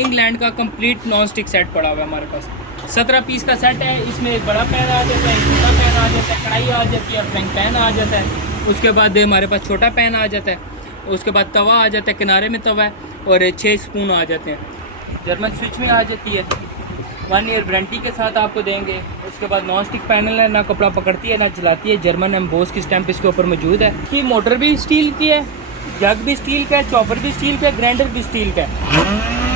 England का complete non stick set पड़ा हुआ है हमारे पास। 17 पीस का सेट है। इसमें एक बड़ा पैन आ जाता है, एक छोटा पैन आ जाता है, कढ़ाई आ जाती है, फ्रैंक पैन आ जाता है। उसके बाद हमारे पास छोटा पैन आ जाता है। उसके बाद तवा आ जाता है, किनारे में तवा है, और 6 स्पून आ जाते हैं। जर्मन स्विच में आ जाती है। 1 ईयर वारंटी के साथ आपको देंगे। उसके बाद नॉन स्टिक पैनल है, ना कपड़ा पकड़ती है ना जलाती है। जर्मन एम्बोस की स्टैंप इसके ऊपर मौजूद है। कि मोटर भी स्टील की है, जग भी स्टील का है, चॉपर भी स्टील का है, ग्राइंडर भी स्टील का है।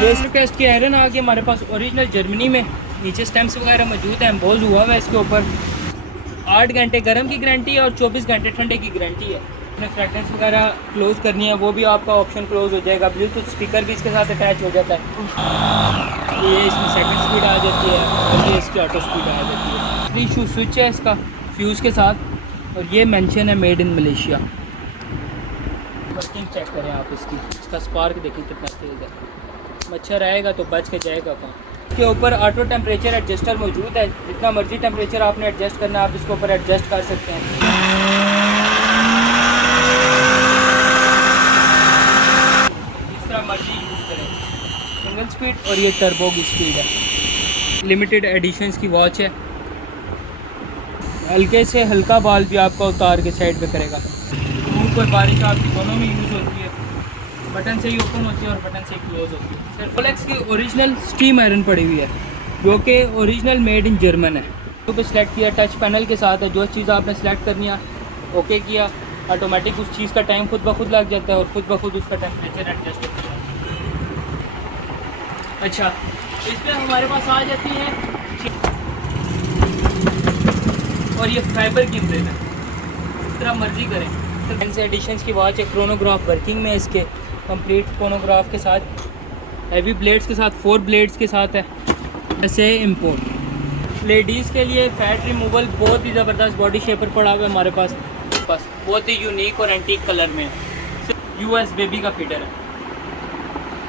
ये इसके आयरन आ गए हमारे पास ओरिजिनल जर्मनी में। नीचे स्टैम्प्स वगैरह मौजूद है, एम्बोज हुआ हुआ है इसके ऊपर। 8 घंटे गर्म की गारंटी है और 24 घंटे ठंडे की गारंटी है। अपने फ्रेगरेंस वगैरह क्लोज करनी है वो भी आपका ऑप्शन क्लोज हो जाएगा। ब्लूटूथ स्पीकर भी इसके साथ अटैच हो जाता है। ये इसमें सेकंड स्पीड आ जाती है और ये इसकी ऑटो स्पीड आ जाती है। 3 शू स्विच है इसका फ्यूज़ के साथ, और ये मेंशन है made in Malaysia. Working check करें आप इसकी, इसका स्पार्क देखिए कितना तेज़ है। मच्छर आएगा तो बच के जाएगा कहाँ। इसके ऊपर ऑटो टेम्परेचर एडजस्टर मौजूद है। जितना मर्जी टेम्परेचर आपने एडजस्ट करना है आप इसके ऊपर एडजस्ट कर सकते हैं। जिस तरह मर्जी यूज़ करें। सिंगल स्पीड और ये टर्बो की स्पीड है। लिमिटेड एडिशंस की वॉच है। हल्के से हल्का बाल भी आपका उतार के साइड पे करेगा। धूप और बारिश आपकी दोनों में यूज़ होती है। बटन से ही ओपन होती है और बटन से ही क्लोज होती है। सिर्फ रोलेक्स की ओरिजिनल स्टीम आयरन पड़ी हुई है जो कि ओरिजिनल मेड इन जर्मन है। तो सिलेक्ट किया, टच पैनल के साथ है। जो चीज़ आपने सेलेक्ट करनी है ओके किया, ऑटोमेटिक उस चीज़ का टाइम खुद ब खुद लग जाता है और खुद ब खुद उसका टेम्परेचर एडजस्ट होता है। अच्छा, इसमें हमारे पास आ जाती है और ये फाइबर की ब्रेड है, जिस तरह मर्जी करें। तो एडिशंस की वॉच है, क्रोनोग्राफ वर्किंग में इसके कंप्लीट क्रोनोग्राफ के साथ, हैवी ब्लेड्स के साथ, 4 ब्लेड्स के साथ है। जैसे इम्पोर्ट लेडीज़ के लिए फैट रिमूवल बहुत ही ज़बरदस्त बॉडी शेपर पड़ा हुआ है हमारे पास बहुत ही यूनिक और एंटीक कलर में। US बेबी का फीडर है,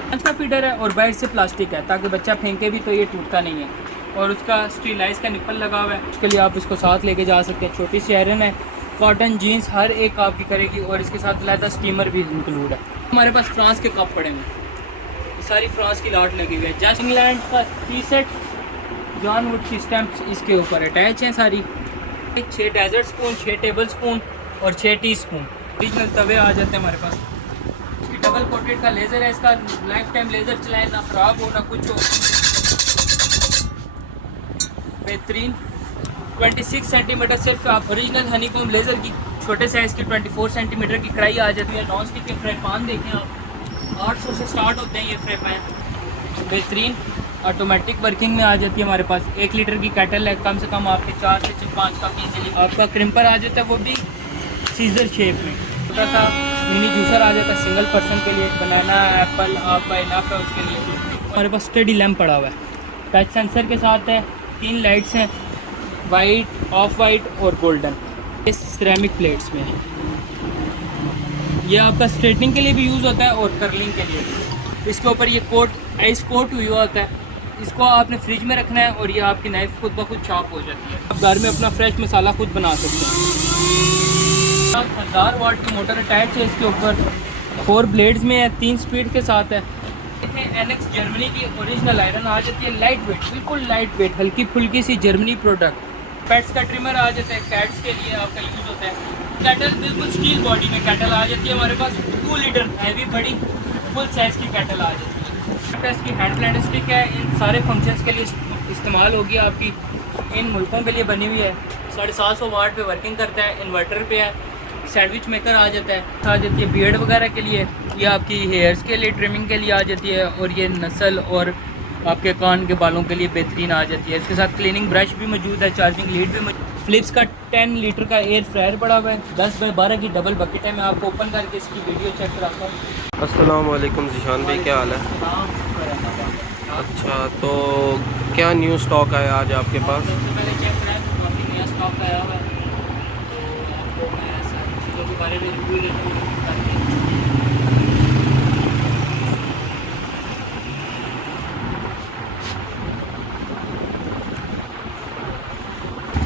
कांच का फीडर है और बाइट से प्लास्टिक है ताकि बच्चा फेंके भी तो ये टूटता नहीं है। और उसका स्टीलाइज का निप्पल लगा हुआ है, उसके लिए आप इसको साथ लेके जा सकते हैं। छोटी सी आयरन है, कॉटन जीन्स हर एक आपकी करेगी और इसके साथ लैदा स्टीमर भी इंक्लूड है। हमारे पास फ्रांस के कप पड़े हुए, सारी फ्रांस की लॉट लगी हुई है। जस्ट इंग्लैंड का टी सेट, जॉन वुड की स्टैम्प इसके ऊपर अटैच हैं सारी। 6 डेजर्ट स्पून, 6 टेबल स्पून और 6 टी स्पून ओरिजिनल तवे आ जाते हैं हमारे पास। इसकी डबल कोटेड का लेज़र है, इसका लाइफ टाइम लेज़र चलाए, ना ख़राब हो ना कुछ हो। बेहतरीन 26 सेंटीमीटर सिर्फ आप ओरिजिनल हनीकॉम लेज़र की छोटे साइज़ की 24 सेंटीमीटर की कढ़ाई आ जाती है। नॉन स्टिक के फ्राई पैन देखें आप, 800 से स्टार्ट होते हैं ये फ्राई पैन। बेहतरीन ऑटोमेटिक वर्किंग में आ जाती है हमारे पास। 1 लीटर की कैटल है, कम से कम आपके 4 से 5 कप ईजिली। आपका क्रिम्पर आ जाता है, वो भी सीजर शेप में। छोटा सा मिनी जूसर आ जाता है सिंगल पर्सन के लिए। बनाना एप्पल आपका इनफ है उसके लिए। हमारे पास स्टडी लैम्प पड़ा हुआ है, टच सेंसर के साथ है। 3 लाइट्स हैं, वाइट, ऑफ वाइट और गोल्डन। इस सिरेमिक प्लेट्स में है। ये आपका स्ट्रेटनिंग के लिए भी यूज़ होता है और कर्लिंग के लिए भी। इसके ऊपर ये कोट आइस कोट हुआ होता है। इसको आपने फ्रिज में रखना है और ये आपकी नाइफ खुद ब खुद चॉप हो जाती है। आप घर में अपना फ्रेश मसाला खुद बना सकते हैं। 1000 वाट की मोटर अटैच है इसके ऊपर। 4 ब्लेड्स में है, 3 स्पीड के साथ है। एनेक्स जर्मनी की ओरिजिनल आयरन आ जाती है, लाइट वेट, बिल्कुल लाइट वेट, हल्की फुल्की सी जर्मनी प्रोडक्ट। पेट्स का ट्रिमर आ जाता है, कैट्स के लिए आपका यूज़ होता है। कैटल बिल्कुल स्टील बॉडी में कैटल आ जाती है हमारे पास। 2 लीटर हैवी बड़ी फुल साइज़ की कैटल आ जाती है। इसकी हैंड ब्लेंड स्टिक है, इन सारे फंक्शंस के लिए इस्तेमाल होगी आपकी। इन मुल्कों के लिए बनी हुई है। 750 वाट पे वर्किंग करता है, इन्वर्टर पे है। सैंडविच मेकर आ जाता है, आ जाती है बियर्ड वगैरह के लिए, ये आपकी हेयर्स के लिए ट्रिमिंग के लिए आ जाती है। और ये नस्ल और आपके कान के बालों के लिए बेहतरीन आ जाती है। इसके साथ क्लीनिंग ब्रश भी मौजूद है, चार्जिंग लीड भी मौजूद। फ़िलिप्स का 10 लीटर का एयर फ्रायर पड़ा हुआ है, 10 बाई 12 की डबल बकेट है। मैं आपको ओपन करके इसकी वीडियो चेक कराता हूँ। अस्सलाम वालेकुम जीशान भाई, क्या हाल है? अच्छा, तो क्या न्यू स्टॉक आया आज आपके पास? सबसे पहले चेक कराएं तो काफ़ी नया स्टॉक आया हुआ है, तो आपको मैं सारी चीज़ों के बारे में रिव्यू देता हूँ।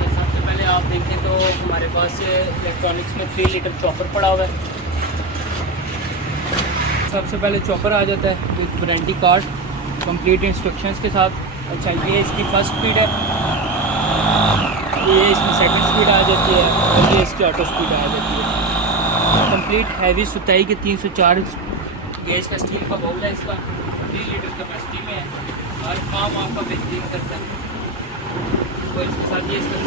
सबसे पहले आप देखें तो हमारे पास इलेक्ट्रॉनिक्स में 3 लीटर चॉपर पड़ा हुआ है। सबसे पहले चॉपर आ जाता है with warranty card. Complete instructions के साथ। अच्छा, ये इसकी फर्स्ट स्पीड है, ये इसमें सेकंड स्पीड आ जाती है और ये इसकी ऑटो स्पीड आ जाती है। कंप्लीट हैवी सुताई के 304 गेज का स्टील का बाउल है इसका, 3 लीटर कैपेसिटी में है, हर काम आपका बेहतरीन करता है। और इसके साथ ये इसका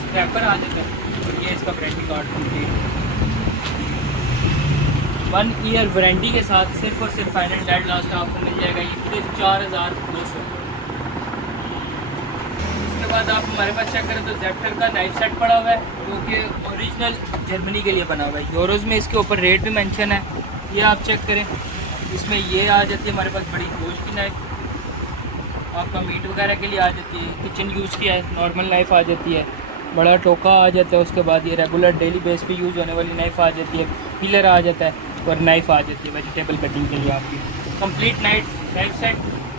स्क्रैपर आ जाता है और ये इसका warranty card complete 1 year warranty के साथ सिर्फ और सिर्फ फाइनल डेड लास्ट आपको मिल जाएगा ये सिर्फ 4200। उसके बाद आप हमारे पास चेक करें तो जेप्टर का नाइफ सेट पड़ा हुआ है जो कि ओरिजिनल जर्मनी के लिए बना हुआ है। यूरोज़ में इसके ऊपर रेट भी मेंशन है, ये आप चेक करें। इसमें ये आ जाती है हमारे पास बड़ी गोल की नाइफ, आपका मीट वगैरह के लिए आ जाती है, किचन यूज़ की है, नॉर्मल नाइफ आ जाती है, बड़ा टोका आ जाता है। उसके बाद ये रेगुलर डेली बेस पे यूज़ होने वाली नाइफ आ जाती है, पीलर आ जाता है और नाइफ आ जाती है वेजिटेबल कटिंग के लिए आपकी। कंप्लीट नाइफ सेट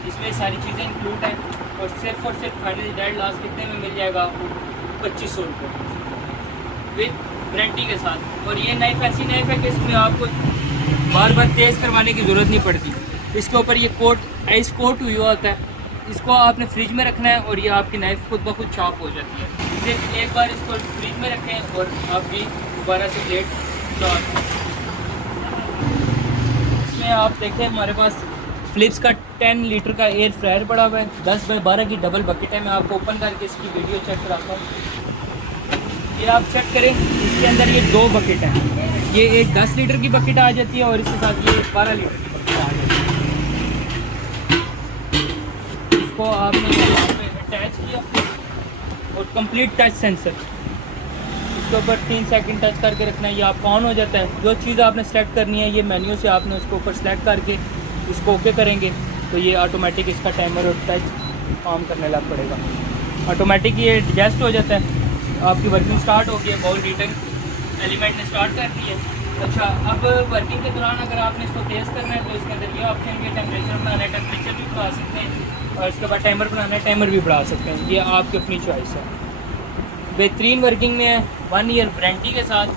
इसमें सारी चीज़ें इंक्लूड हैं और सिर्फ फाइनल डेड लास्ट कितने में मिल जाएगा आपको 2500 रुपये विद वारंटी के साथ। और ये नाइफ ऐसी नाइफ है कि इसमें आपको बार बार तेज़ करवाने की ज़रूरत नहीं पड़ती। इसके ऊपर ये कोट आइस कोट हुआ होता है, इसको आपने फ्रिज में रखना है और ये आपकी नाइफ खुद ब खुद शार्प हो जाती है। सिर्फ एक बार इसको फ्रिज में रखें और आपकी दोबारा से प्लेट शॉर्प। इसमें आप देखें हमारे पास फ़िलिप्स का 10 लीटर का एयर फ्रायर पड़ा हुआ है, 10 बाई 12 की डबल बकेट है। मैं आपको ओपन करके इसकी वीडियो चेक कराता हूँ। ये आप चेक करें, इसके अंदर ये 2 बकेट है, ये एक 10 लीटर की बकेट आ जाती है और इसके साथ ये 12 लीटर की बकेट आ जाती है। इसको आपने यहाँ पे अटैच किया और कंप्लीट टच सेंसर, इसके ऊपर 3 सेकंड टच करके रखना है, ये आपका ऑन हो जाता है। जो चीज़ आपने सेलेक्ट करनी है ये मेन्यू से आपने उसके ऊपर सेलेक्ट करके इसको ओके करेंगे तो ये ऑटोमेटिक इसका टाइमर और टच काम करने लग पड़ेगा। ऑटोमेटिक ये एडजस्ट हो जाता है, आपकी वर्किंग स्टार्ट हो गई है, बाउल हीटर एलिमेंट ने स्टार्ट कर दी है। अच्छा, अब वर्किंग के दौरान अगर आपने इसको तेज़ करना है तो इसके अंदर ये ऑप्शन, ये टेम्परेचर बनाना है, टेम्परेचर भी बढ़ा सकते हैं और इसके बाद टाइमर बनाना है, टाइमर भी बढ़ा सकते हैं, ये आपकी अपनी चॉइस है। बेहतरीन वर्किंग में है, 1 ईयर वारंटी के साथ,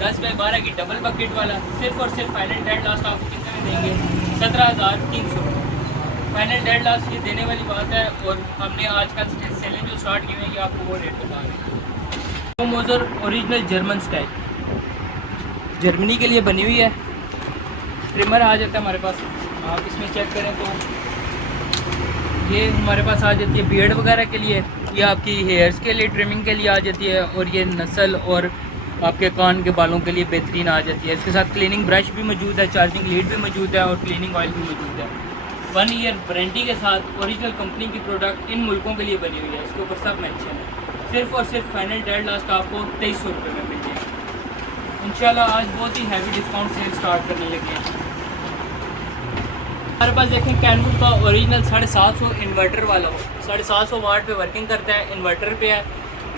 10 बाई 12 की डबल बकेट वाला, सिर्फ और सिर्फ फाइनल डेड लास्ट आपको कितने में देंगे 17,300। फाइनल डेड लास्ट ये देने वाली बात है और हमने आजकल सेलिंग जो स्टार्ट की हुई है ये आपको वो रेट बता रहे हैं। तो Moser original German style Germany के लिए बनी हुई है, ट्रिमर आ जाता है हमारे पास। आप इसमें चेक करें तो ये हमारे पास आ जाती है बियर्ड वगैरह के लिए, ये आपकी हेयर्स के लिए ट्रिमिंग के लिए आ जाती है और ये नस्ल और आपके कान के बालों के लिए बेहतरीन आ जाती है। इसके साथ क्लीनिंग ब्रश भी मौजूद है, चार्जिंग लीड भी मौजूद है और क्लीनिंग ऑयल भी मौजूद है। 1 ईयर वारंटी के साथ ओरिजिनल कंपनी की प्रोडक्ट इन मुल्कों के लिए बनी हुई है, इसके ऊपर सब मेंशन है। सिर्फ और सिर्फ फाइनल डेड लास्ट आपको 2300 रुपये में मिल जाएगी। इंशाल्लाह आज बहुत ही हैवी डिस्काउंट सेल स्टार्ट करने लगे हैं। हमारे पास देखें कैनवुड का ओरिजिनल 750 इन्वर्टर वाला हो, 750 वाट पे वर्किंग करता है, इन्वर्टर पे है,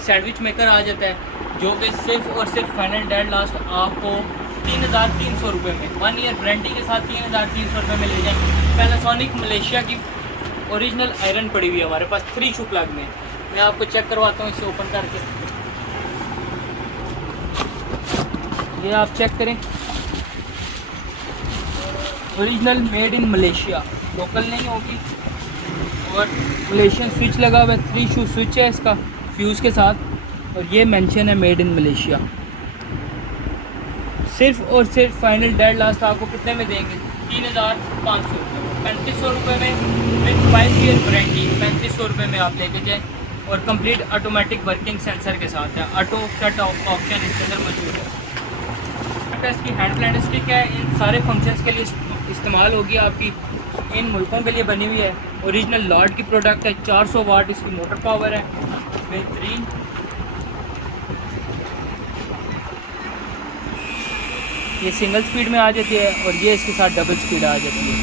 सैंडविच मेकर आ जाता है, जो कि सिर्फ और सिर्फ फाइनल डेड लास्ट आपको 3,300 रुपये में 1 ईयर वारंटी के साथ 3,300 रुपये में ले जाए। पैनासोनिक मलेशिया की ओरिजिनल आयरन पड़ी हुई है हमारे पास 3 शू प्लग में, मैं आपको चेक करवाता हूँ इसे ओपन करके। ये आप चेक करें, original made in Malaysia, local नहीं होगी और मलेशियन स्विच लगा हुआ है, 3 शू स्विच है इसका फ्यूज़ के साथ और ये मेंशन है मेड इन मलेशिया। सिर्फ और सिर्फ फाइनल डेड लास्ट आपको कितने में देंगे 3,500 रुपये, 3500 रुपये में विद 5 ईयर वारंटी 3500 रुपये में आप लेके जाएँ और कंप्लीट ऑटोमेटिक वर्किंग सेंसर के साथ है, ऑटो शट ऑफ का ऑप्शन इसके अंदर मौजूद है। इसकी हैंड प्लान स्टिक है, इन सारे फंक्शंस के लिए इस्तेमाल होगी, आपकी इन मुल्कों के लिए बनी हुई है। ओरिजिनल लॉर्ड की प्रोडक्ट है, 400 वाट इसकी मोटर पावर है, बेहतरीन। ये सिंगल स्पीड में आ जाती है और ये इसके साथ डबल स्पीड आ जाती है।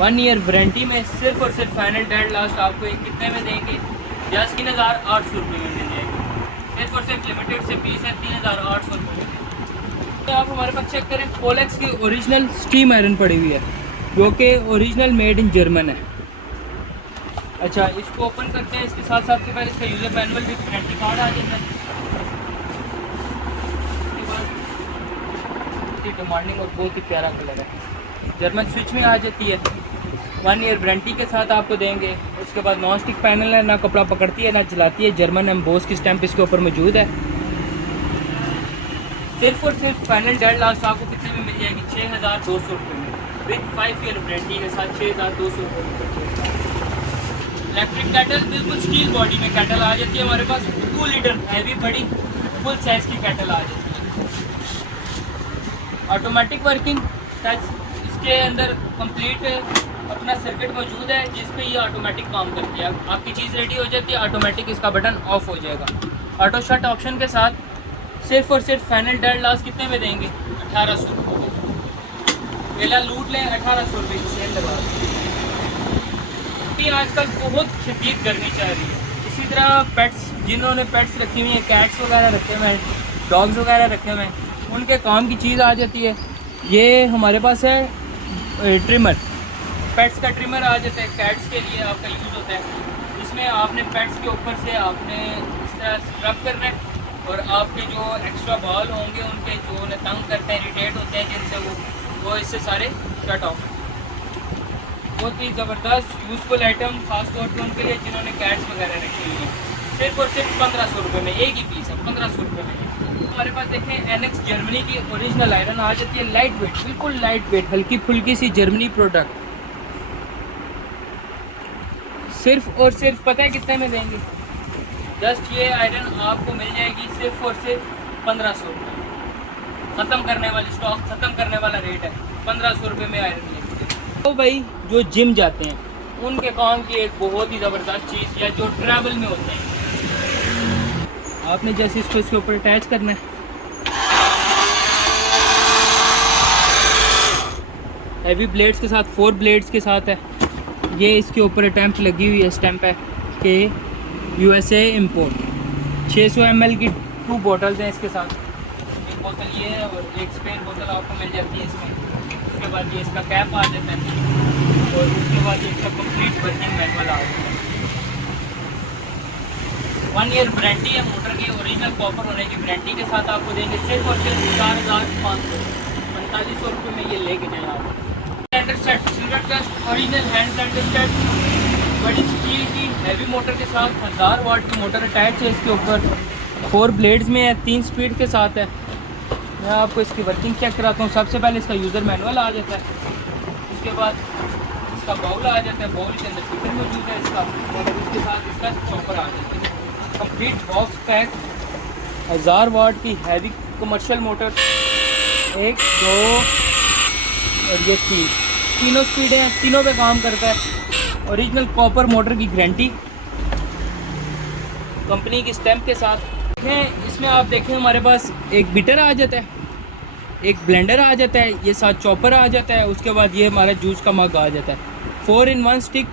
1 ईयर वारंटी में सिर्फ और सिर्फ फाइनल डेड लास्ट आपको एक कितने में देंगे 3,800 रुपये में मिल जाएगी। सिर्फ और सिर्फ लिमिटेड से पीस है 3,800 रुपये। तो आप हमारे पास चेक करें, पोलेक्स की ओरिजिनल स्टीम आयरन पड़ी हुई है जो कि ओरिजिनल मेड इन जर्मन है। अच्छा, इसको ओपन करते हैं, इसके साथ सबसे पहले इसका यूज़र मैनुअल भी वारंटी कार्ड आ जाता है। इसके बाद डिमांडिंग और बहुत ही प्यारा कलर है। जर्मन स्विच में आ जाती है। 1 ईयर वारंटी के साथ आपको देंगे। उसके बाद नॉन स्टिक पैनल है, ना कपड़ा पकड़ती है ना जलाती है। जर्मन एम्बोस की स्टैंप इसके ऊपर मौजूद है। सिर्फ और सिर्फ फाइनल डेढ़ लाख आपको कितने में मिल जाएगी? 6200 रुपये में विद 5 ईयर वारंटी के साथ 6200 रुपये में। इलेक्ट्रिक कैटल बिल्कुल स्टील बॉडी में कैटल आ जाती है हमारे पास। 2 लीटर हैवी बड़ी फुल साइज की कैटल आ जाती है। ऑटोमेटिक वर्किंग टच, इसके अंदर कंप्लीट अपना सर्किट मौजूद है जिस पे ये ऑटोमेटिक काम करती है। आपकी चीज़ रेडी हो जाती है, ऑटोमेटिक इसका बटन ऑफ हो जाएगा। ऑटो शट ऑप्शन के साथ सिर्फ और सिर्फ फाइनल डेढ़ लाख कितने में देंगे? 1800 रुपये। पहला लूट लें, 1800 रुपये की सेल लगा। आजकल बहुत शदीद गर्मी चल रही है। इसी तरह पेट्स, जिन्होंने पेट्स रखी हुई हैं, कैट्स वगैरह रखे हुए हैं, डॉग्स वगैरह रखे हुए हैं, उनके काम की चीज़ आ जाती है। ये हमारे पास है ट्रिमर, पेट्स का ट्रिमर आ जाता है। कैट्स के लिए आपका यूज़ होता है। इसमें आपने पेट्स के ऊपर से आपने इस तरह स्क्रब करना है और आपके जो एक्स्ट्रा बाल होंगे, उनके जो उन्हें तंग करते हैं, इरिटेट होते हैं जिनसे, वो इससे सारे कट ऑफ। बहुत ही ज़बरदस्त यूज़फुल आइटम, ख़ास तौर पर उनके लिए जिन्होंने कैट्स वगैरह रखी हुई हैं। सिर्फ और सिर्फ 1500 रुपये में एक ही पीस है, 1500 रुपये में। हमारे पास देखें एनेक्स जर्मनी की ओरिजिनल आयरन आ जाती है। लाइट वेट, बिल्कुल लाइट वेट, हल्की फुल्की सी जर्मनी प्रोडक्ट। सिर्फ और सिर्फ पता है कितने में देंगे? जस्ट ये आयरन आपको मिल जाएगी सिर्फ और सिर्फ 1500 रुपये। ख़त्म करने वाली स्टॉक, ख़त्म करने वाला रेट है। 1500 रुपये में आयरन लेंगे। तो भाई जो जिम जाते हैं उनके काम की एक बहुत ही ज़बरदस्त चीज़, या जो ट्रैवल में होते हैं, आपने जैसे इसको इसके ऊपर अटैच करना है, हैवी ब्लेड्स के साथ, 4 ब्लेड्स के साथ है ये। इसके ऊपर अटैम्प्ट लगी हुई है, स्टैंप है कि USA इम्पोर्ट। 600 ml की 2 बोतल्स हैं इसके साथ। एक बोतल ये है और एक स्पेयर बोतल आपको मिल जाती है इसमें। उसके बाद ये इसका कैप आ जाता है और उसके बाद ये इसका कंप्लीट वर्किंग मैनुअल आ जाता है। 1 ईयर वारंटी है मोटर की, ओरिजिनल कॉपर होने की वारंटी के साथ आपको देंगे। सिर्फ और सिर्फ 4500 रुपये में ये लेके जाए आप। Standard set, silver dust original hand standard set, बड़ी स्टील की हैवी मोटर के साथ। 1000 वाट की मोटर अटैच है इसके ऊपर। 4 ब्लेड्स में है, 3 स्पीड के साथ है। मैं आपको इसकी वर्किंग चेक कराता हूँ। सबसे पहले इसका यूज़र मैनुअल आ जाता है। उसके बाद इसका बाउल आ जाता है, बाउल के अंदर फिटर मौजूद है इसका, और उसके साथ इसका चॉपर आ जाता है। Complete box pack. 1000 वाट की हैवी कमर्शियल मोटर, 1 2 और ये 3, तीनों स्पीड हैं, तीनों पे काम करता है। ओरिजिनल कॉपर मोटर की गारंटी कंपनी की स्टैंप के साथ है। इसमें आप देखें हमारे पास एक बीटर आ जाता है, एक ब्लेंडर आ जाता है, ये साथ चॉपर आ जाता है। उसके बाद ये हमारा जूस का मग आ जाता है। 4 in 1 स्टिक,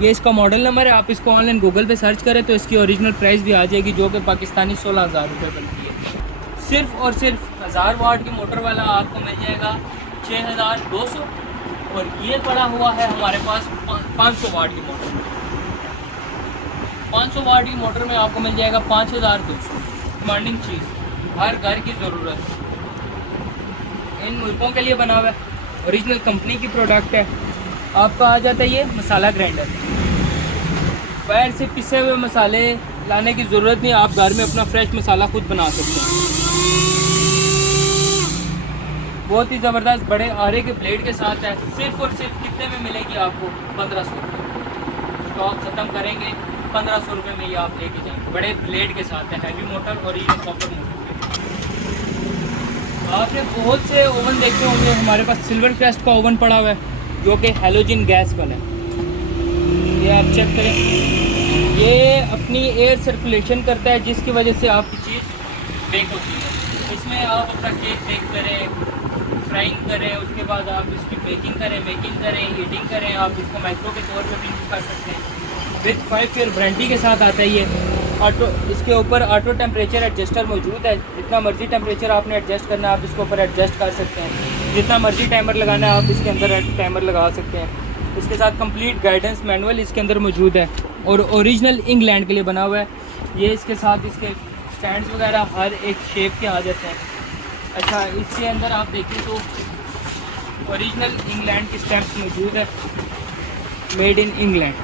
ये इसका मॉडल नंबर है। आप इसको ऑनलाइन गूगल पे सर्च करें तो इसकी ओरिजिनल प्राइस भी आ जाएगी, जो कि पाकिस्तानी 16000 रुपये बनती है। सिर्फ और सिर्फ 1000 वाट की मोटर वाला आपको मिल जाएगा 6200, और ये पड़ा हुआ है हमारे पास 500 वाट की मोटर। 500 वाट की मोटर में आपको मिल जाएगा 5200। डिमांडिंग चीज़, हर घर की ज़रूरत, इन मुल्कों के लिए बना हुआ है। ओरिजिनल कंपनी की प्रोडक्ट है। आपका आ जाता है ये मसाला ग्राइंडर। पैर से पिसे हुए मसाले लाने की ज़रूरत नहीं, आप घर में अपना फ्रेश मसाला खुद बना सकते हैं। बहुत ही ज़बरदस्त बड़े आरे के ब्लेड के साथ है। सिर्फ और सिर्फ कितने में मिलेगी आपको? 1500। स्टॉक ख़त्म करेंगे, 1500 रुपये में ये आप लेके जाएंगे। बड़े ब्लेड के साथ है, हैवी मोटर और ये कॉपर मोटर। आपने बहुत से ओवन देखे होंगे, हमारे पास सिल्वर क्रेस्ट का ओवन पड़ा हुआ है जो कि हैलोजन गैस वाला है। ये आप चेक करें, ये अपनी एयर सर्कुलेशन करता है जिसकी वजह से आपकी चीज़ बेक होती है। इसमें आप अपना केक बेक करें, फ्राइंग करें, उसके बाद आप इसकी बेकिंग करें, हीटिंग करें। आप इसको माइक्रो के तौर पर भी यूज़ कर सकते हैं। विद 5 ईयर वारंटी के साथ आता है ये। ऑटो, इसके ऊपर ऑटो टेम्परेचर एडजस्टर मौजूद है। जितना मर्जी टेम्परेचर आपने एडजस्ट करना है आप इसके ऊपर एडजस्ट कर सकते हैं। जितना मर्जी टाइमर लगाना है आप इसके अंदर टाइमर लगा सकते हैं। इसके साथ कंप्लीट गाइडेंस मैनुअल इसके अंदर मौजूद है और ओरिजिनल इंग्लैंड के लिए बना हुआ है। ये इसके साथ इसके स्टैंड्स वगैरह हर एक शेप के आ जाते हैं। अच्छा, इसके अंदर आप देखें तो ओरिजिनल इंग्लैंड की स्टैम्प्स मौजूद है, made in England.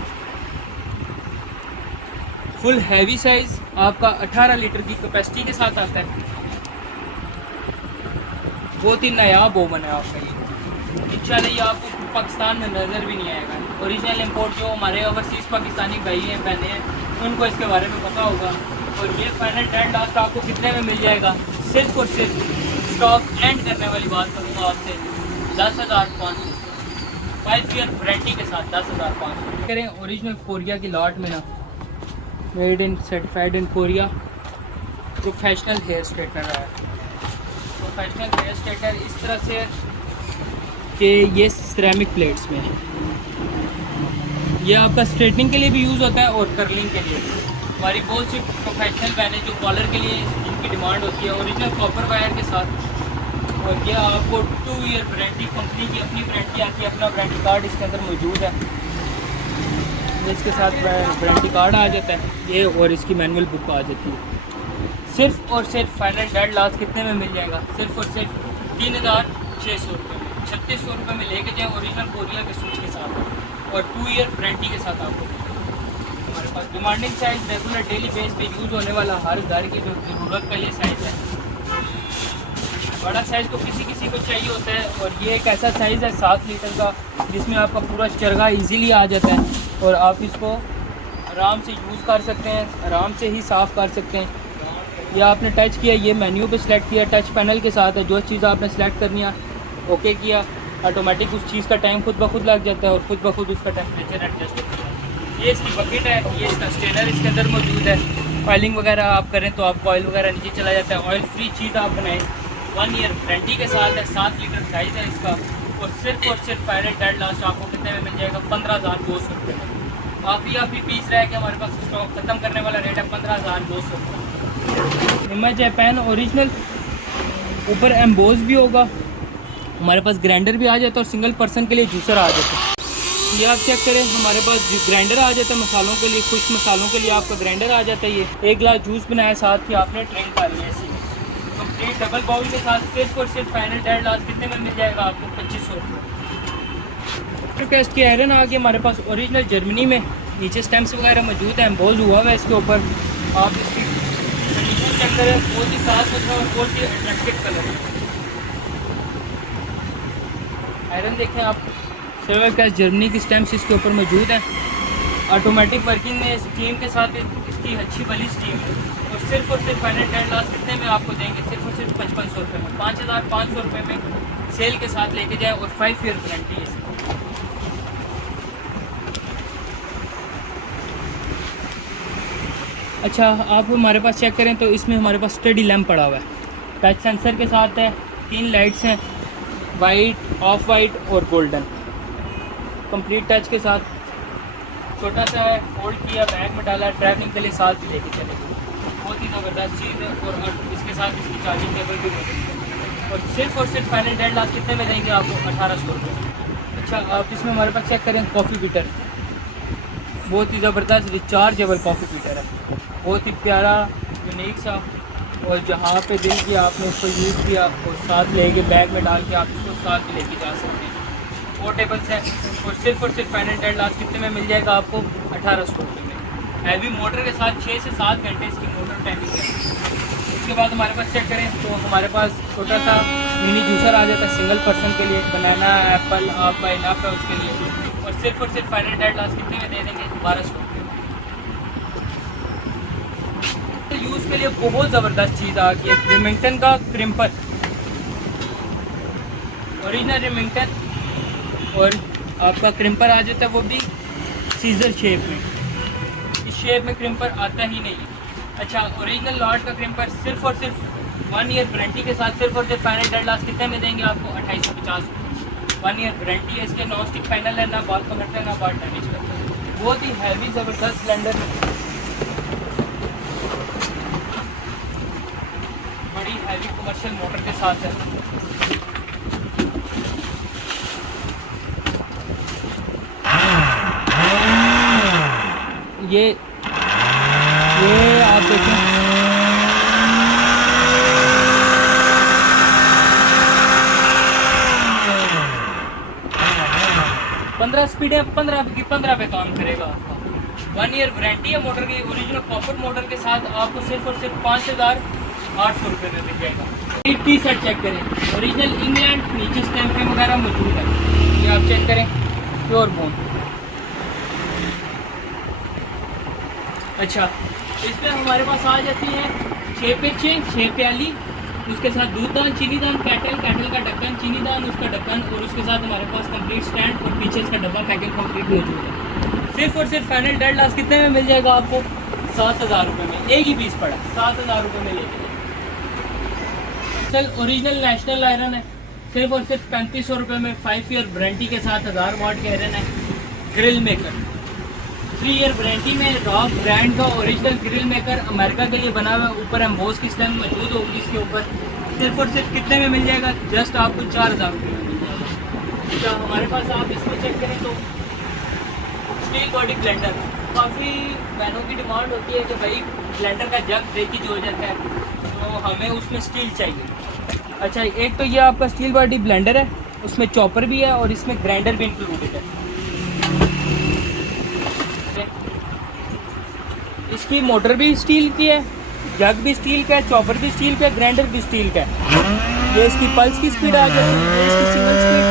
Full heavy size आपका 18 लीटर की कैपेसिटी के साथ आता है। बहुत ही नायाब ओवन है आपका ये। इंशाल्लाह ये आपको पाकिस्तान में नज़र भी नहीं आएगा। ओरिजिनल इंपोर्ट जो हमारे ओवरसीज़ पाकिस्तानी भाई हैं बहनें हैं उनको इसके बारे में पता होगा। और ये फाइनल डेड लास्ट आपको कितने में मिल जाएगा? सिर्फ और सिर्फ स्टॉक एंड करने वाली बात करूँगा आपसे 10,500, 5 ईयर वारंटी के साथ 10,500 करें। ओरिजिनल कोरिया की लॉट में ना, made in certified in Korea, professional hair straightener है। प्रोफेशनल हेयर स्ट्रेटनर इस तरह से कि ये सिरेमिक प्लेट्स में है। ये आपका स्ट्रेटनिंग के लिए भी यूज़ होता है और कर्लिंग के लिए भी। हमारी बहुत सी प्रोफेशनल बहनें जो कॉलर के लिए इनकी डिमांड होती है, ओरिजिनल कॉपर वायर के साथ। और ये आपको 2 ईयर वारंटी, कंपनी की अपनी वारंटी आती है, अपना वारंटी कार्ड इसके अंदर मौजूद है। इसके साथ वारंटी कार्ड आ जाता है ये, और इसकी मैनुअल बुक आ जाती है। सिर्फ और सिर्फ फाइनल डेड लास्ट कितने में मिल जाएगा? सिर्फ और सिर्फ 3,600 रुपये में, 3600 रुपये में लेके जाए ओरिजिनल कोरिया के स्विच के साथ और 2 ईयर वारंटी के साथ आपको। हमारे पास demanding size regular daily base पे यूज़ होने वाला हर घर की जो ज़रूरत का ये साइज़ है। बड़ा साइज़ तो किसी किसी को चाहिए होता है, और ये एक ऐसा साइज़ है 7 लीटर का जिसमें आपका पूरा चरगा इजीली आ जाता है और आप इसको आराम से यूज़ कर सकते हैं, आराम से ही साफ़ कर सकते हैं। ये आपने टच किया, ये मेन्यू पे सिलेक्ट किया, टच पैनल के साथ है। जो चीज़ आपने सेलेक्ट करनी है ओके किया, ऑटोमेटिक उस चीज़ का टाइम खुद ब खुद लग जाता है और खुद ब खुद उसका टेम्परेचर एडजस्ट होता है। ये इसकी बकेट है, ये इसका स्ट्रेनर इसके अंदर मौजूद है। ऑयलिंग वगैरह आप करें तो आपको ऑयल वगैरह नीचे चला जाता है। ऑयल फ्री चीज़ आप बनाएं, 1 ईयर वारंटी के साथ है, 7 लीटर साइज़ है इसका। और सिर्फ फाइनल डेड लास्ट आपको कितने में मिल जाएगा? 15,200 रुपये में। आप ही पीस रहे कि हमारे पास स्टॉक ख़त्म करने वाला रेट है 15,200 रुपये। हिमा जापान ओरिजिनल, ऊपर एम्बोज भी होगा। हमारे पास ग्राइंडर भी आ जाता है और सिंगल पर्सन के लिए जूसर आ जाता है। ये आप चेक करें, हमारे पास ग्राइंडर आ जाता है मसालों के लिए, खुश्क मसालों के लिए आपका ग्राइंडर आ जाता है। ये 1 गिलास जूस बनाया, साथ ही आपने ट्रेन खा लिया ऐसी कंप्लीट डबल बाउल के साथ। सिर्फ और सिर्फ फाइनल डेड लास्ट कितने में मिल जाएगा आपको? 2500 रुपये। तो इसकी आयरन आ गई हमारे पास ओरिजिनल जर्मनी में, नीचे स्टैम्प्स वगैरह मौजूद है, एम्बोज हुआ हुआ है इसके ऊपर। आप इसकी कंडीशन चेक करें, बहुत ही साफ सुथरा और बहुत ही अट्रैक्टिव कलर है। आयरन देखें आप, सिल्वर कैश जर्मनी की स्टैम्प्स इसके ऊपर मौजूद है। ऑटोमेटिक वर्किंग में स्टीम के साथ इसकी अच्छी वाली स्टीम है। और सिर्फ फाइनल डेड लास्ट कितने में आपको देंगे? सिर्फ और सिर्फ 5500 रुपये में, 5,500 रुपये में सेल के साथ लेके जाए और 5 ईयर वारंटी है इसकी। अच्छा, आप हमारे पास चेक करें तो इसमें हमारे पास स्टडी लैम्प पड़ा हुआ है, टच सेंसर के साथ है, 3 लाइट्स हैं, वाइट, ऑफ वाइट और गोल्डन, कंप्लीट टच के साथ। छोटा सा है, फोल्ड किया, बैग में डाला, ट्रैवलिंग के लिए साथ भी लेके चले। बहुत ही ज़बरदस्त चीज़ है। और इसके साथ इसकी चार्जिंग केबल भी मौजूद है। और सिर्फ फाइनल डेड लास्ट कितने में देंगे आपको? 1800 रुपये। अच्छा, आप इसमें हमारे पास चेक करें, कॉफ़ी बीटर, बहुत ही ज़बरदस्त रिचार्जेबल कॉफ़ी बीटर है, बहुत ही प्यारा यूनिक सा। और जहाँ पे दिल किया आपने उसको यूज़ किया और साथ लेके बैग में डाल के आप इसको साथ भी लेके जा सकते हैं। पोर्टेबल्स है। और सिर्फ फाइनल डेड लास्ट कितने में मिल जाएगा आपको? 1800 रुपये में। हैवी मोटर के साथ 6 से 7 घंटे इसकी मोटर टाइमिंग है। उसके बाद हमारे पास चेक करें तो हमारे पास छोटा सा मिनी जूसर आ जाता है सिंगल पर्सन के लिए, बनाना, एप्पल, आप बाई नाफ है उसके लिए। और सिर्फ फाइनल डेड लास्ट कितने में दे देंगे? 1200 रुपये। यूज़ के लिए बहुत ज़बरदस्त चीज़ आ गई है, रिमिंगटन का क्रिम्पर, ओरिजिनल रिमिंगटन। और आपका क्रिम्पर आ जाता है वो भी सीजर शेप में, इस शेप में क्रिम्पर आता ही नहीं है। अच्छा, ओरिजिनल लॉट का क्रिम्पर सिर्फ और सिर्फ 1 ईयर वारंटी के साथ सिर्फ और सिर्फ फाइनल डेड लास्ट कितने में देंगे आपको? 2850 रुपये। 1 ईयर वारंटी है इसके, नॉन स्टिक पैनल है, ना बाल पकड़ता है ना बाल डैमेज करता है। बहुत ही हैवी ज़बरदस्त सिलेंडर, बड़ी हैवी कमर्शियल मोटर के साथ है। ये आप देखें, 15 स्पीड है, 15 की 15 पे काम करेगा आपका। 1 ईयर वारंटी है मोटर की। ओरिजिनल कॉपर मोटर के साथ आपको सिर्फ और सिर्फ 5,800 रुपये में मिल जाएगा। टी सेट चेक करें, ओरिजिनल इंग्लैंड, नीचे स्टैंपिंग वगैरह मौजूद है, ये आप चेक करें, प्योर बोन। अच्छा, इसमें हमारे पास आ जाती है 6 पे 6 प्याली, उसके साथ दूधदान, चीनीदान, कैटल का ढक्कन, चीनीदान उसका ढक्कन, और उसके साथ हमारे पास कंप्लीट स्टैंड और पीछे इसका डब्बा पैकिंग कंप्लीट मौजूद है। सिर्फ और सिर्फ फाइनल डेढ़ लाख कितने में मिल जाएगा आपको? 7,000 रुपये में। एक ही पीस पड़ा, 7,000 रुपये में ले लीजिए। चल, ओरिजिनल नेशनल आयरन है, सिर्फ और सिर्फ 3500 रुपये में, 5 ईयर वारंटी के साथ 1000 वाट के आयरन है। ग्रिल मेकर 3 ईयर वारंटी में, रॉक ब्रांड का ओरिजिनल ग्रिल मेकर, अमेरिका के लिए बना हुआ है, ऊपर एम्बोस की स्टैम्प मौजूद होगी इसके ऊपर। सिर्फ और सिर्फ कितने में मिल जाएगा? जस्ट आपको 4,000 रुपये में मिल जाएगा। अच्छा, हमारे पास आप इसमें चेक करें तो स्टील बॉडी ब्लेंडर, काफ़ी बहनों की डिमांड होती है कि भाई ब्लेंडर का जग ब्रेकेज हो जाता है, तो हमें उसमें स्टील चाहिए। अच्छा, एक तो ये आपका स्टील बॉडी ब्लेंडर है, उसमें चॉपर भी है और इसमें ग्राइंडर भी इंक्लूडेड है। इसकी मोटर भी स्टील की है, जग भी स्टील का है, चॉपर भी स्टील का है, ग्राइंडर भी स्टील का है। ये इसकी पल्स की स्पीड आ जाती है, ये इसकी सिंगल स्पीड,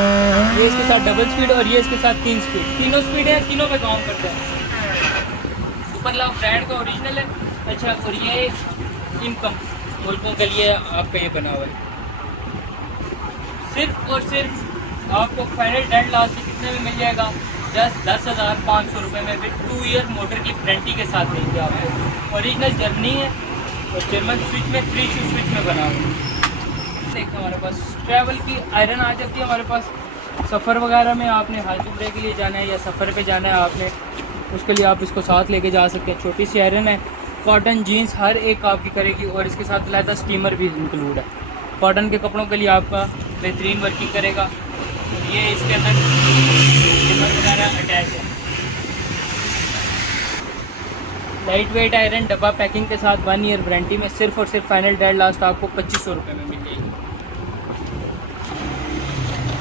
ये इसके साथ डबल स्पीड और ये इसके साथ 3 स्पीड, तीनों स्पीड है, तीनों पे काम करता है। सुपर लव ब्रांड का ओरिजिनल है। अच्छा, और ये इनकम मुल्कों के लिए आपका ये बना हुआ है। सिर्फ और सिर्फ आपको फाइनल डेढ़ लाख से कितने में मिल जाएगा? जस्ट 10,500 रुपये में विद 2 ईयर मोटर की वारंटी के साथ देंगे आपको। ओरिजिनल जर्मनी है और जर्मन स्विच में 3 शू स्विच में बना हुआ है। देखो, हमारे पास ट्रैवल की आयरन आ जाती है हमारे पास। सफ़र वगैरह में आपने हाथ उमरे के लिए जाना है या सफ़र पे जाना है आपने, उसके लिए आप इसको साथ लेके जा सकते हैं। छोटी सी आयरन है, कॉटन जीन्स हर एक आपकी करेगी और इसके साथ अलहदा स्टीमर भी इंक्लूड है। कॉटन के कपड़ों के लिए आपका बेहतरीन वर्किंग करेगा। ये इसके अंदर स्टीमर वगैरह अटैच है। लाइट वेट आयरन डब्बा पैकिंग के साथ 1 ईयर वारंटी में, सिर्फ और सिर्फ फाइनल डेढ़ लास्ट आपको 2500 रुपये में मिल जाएगी।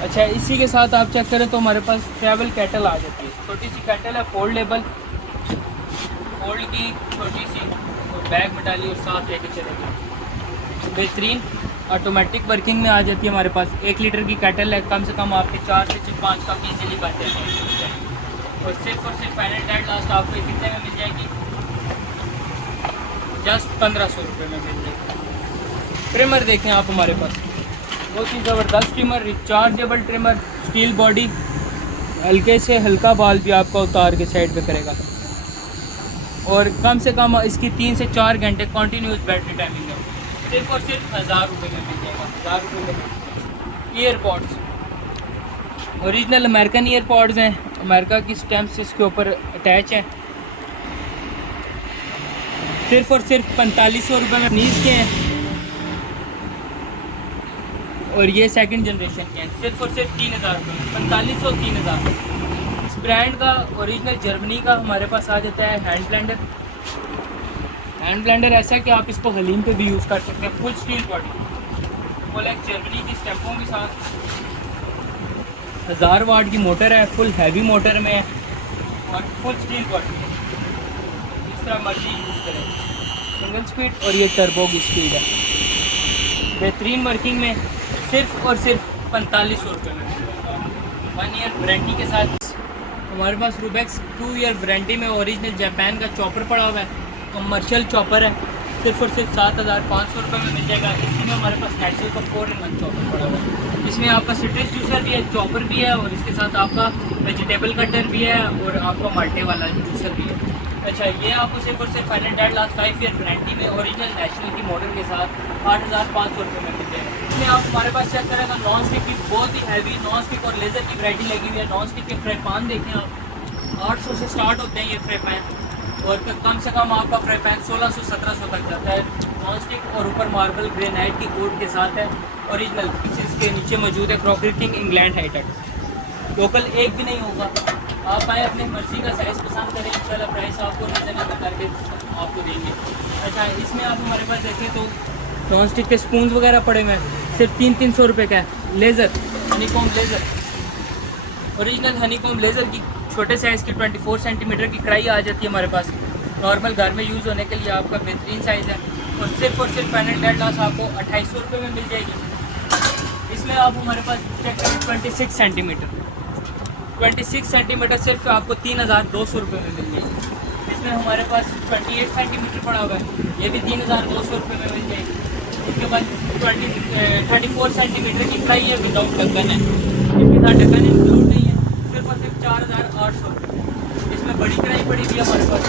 अच्छा, इसी के साथ आप चेक करें तो हमारे पास ट्रैवल कैटल आ जाती है। छोटी सी कैटल है, फोल्डेबल, फोल्ड की छोटी सी, और बैग में डाली और साथ लेके चलेगी। बेहतरीन ऑटोमेटिक वर्किंग में आ जाती है हमारे पास। 1 लीटर की कैटल है, कम से कम आपके 4 से 5 कप ईजिली बन जाते हैं। और सिर्फ फाइनल डेढ़ लास्ट आपको कितने में मिल जाएगी? जस्ट 1500 रुपये में मिल जाएगी। ट्रिमर देखें आप हमारे पास, बहुत ही ज़बरदस्त trimmer, rechargeable trimmer, steel body, हल्के से हल्का बाल भी आपका उतार के साइड पे करेगा। और कम से कम इसकी 3 से 4 घंटे कॉन्टीन्यूस बैटरी टाइमिंग है। सिर्फ और सिर्फ 1000 रुपये में मिल जाएगा। 1000 रुपये में। ईयरपॉड्स ओरिजिनल अमेरिकन ईयरपॉड्स हैं, अमेरिका की स्टैम्प्स इसके ऊपर अटैच हैं। सिर्फ और सिर्फ 4500 रुपये में नीज के हैं और ये सेकंड जनरेशन के हैं। सिर्फ और सिर्फ 3000 रुपये में, 4500 3000। इस ब्रांड का ओरिजिनल जर्मनी का हमारे पास आ जाता है हैंड ब्लेंडर। हैंड ब्लेंडर ऐसा है कि आप इसको हलीम पे भी यूज़ कर सकते हैं। फुल स्टील बॉडी, फुल एक जर्मनी की स्टेम्पों के साथ, 1000 वाट की मोटर है, फुल हैवी मोटर में है और फुल स्टील बॉडी है। जिस तरह मर्जी यूज़ करें, सिंगल स्पीड और ये टर्बो की स्पीड है। बेहतरीन वर्किंग में, सिर्फ और सिर्फ 4500 रुपये में 1 ईयर वारंटी के साथ। हमारे पास रूबेक्स 2 ईयर वारंटी में ओरिजिनल जापान का चॉपर पड़ा हुआ है, कमर्शियल चॉपर है। सिर्फ और सिर्फ 7500 रुपये में मिल जाएगा। इसमें हमारे पास कैटल का 4-in-1 चॉपर पड़ा हुआ है। इसमें आपका सिट्रस जूसर भी है, चॉपर भी है और इसके साथ आपका वेजिटेबल कटर भी है और आपका माल्टे वाला जूसर भी है। अच्छा, ये आपको सिर्फ और सिर्फ फाइनल डेढ़ लाख 5 ईयर वारंटी में ओरिजिनल नेशनल की मॉडल के साथ 8500 रुपये में मिल जाएगा। इसमें आप हमारे पास चेक करेगा नॉन स्टिक की बहुत ही हैवी नॉन स्टिक और लेज़र की वैरायटी लगी हुई है। नॉन स्टिक के फ्राई पैन देखें आप, 800 से स्टार्ट होते हैं ये फ्राई पैन और कम से कम आपका फ्राई पैन 1600-1700 तक जाता है। नॉन स्टिक और ऊपर मार्बल ग्रेनाइट की कोट के साथ है। ओरिजिनल इसके नीचे मौजूद है crockery king England heighted. Local एक भी नहीं होगा। आप आए अपने मर्जी का साइज़ पसंद करें, इंशाल्लाह प्राइस आपको रीजनेबल करके आपको देंगे। अच्छा, इसमें आप हमारे पास देखें तो नॉन स्टिक के स्पून्स वगैरह पड़े हुए हैं, सिर्फ 300-300 रुपये का है। Laser honeycomb laser original honeycomb laser की छोटे साइज़ की 24 सेंटीमीटर की कढ़ाई आ जाती है हमारे पास। नॉर्मल घर में यूज़ होने के लिए आपका बेहतरीन साइज़ है और सिर्फ फाइनल डेढ़ लाख आपको 2800 रुपये में मिल जाएगी। इसमें आप हमारे पास चेक करें 26 सेंटीमीटर सिर्फ आपको 3200 रुपये में मिल जाएगी। इसमें हमारे पास 28 सेंटीमीटर पड़ा हुआ है, ये भी 3200 रुपये में मिल जाएगी। इसके बाद 34 सेंटीमीटर की कढ़ाई है विदाउट ढक्कन है, इसके साथ ढक्कन इंक्लूड नहीं है, सिर्फ और सिर्फ 4800 रुपये। इसमें बड़ी कढ़ाई पड़ी हुई है हमारे पास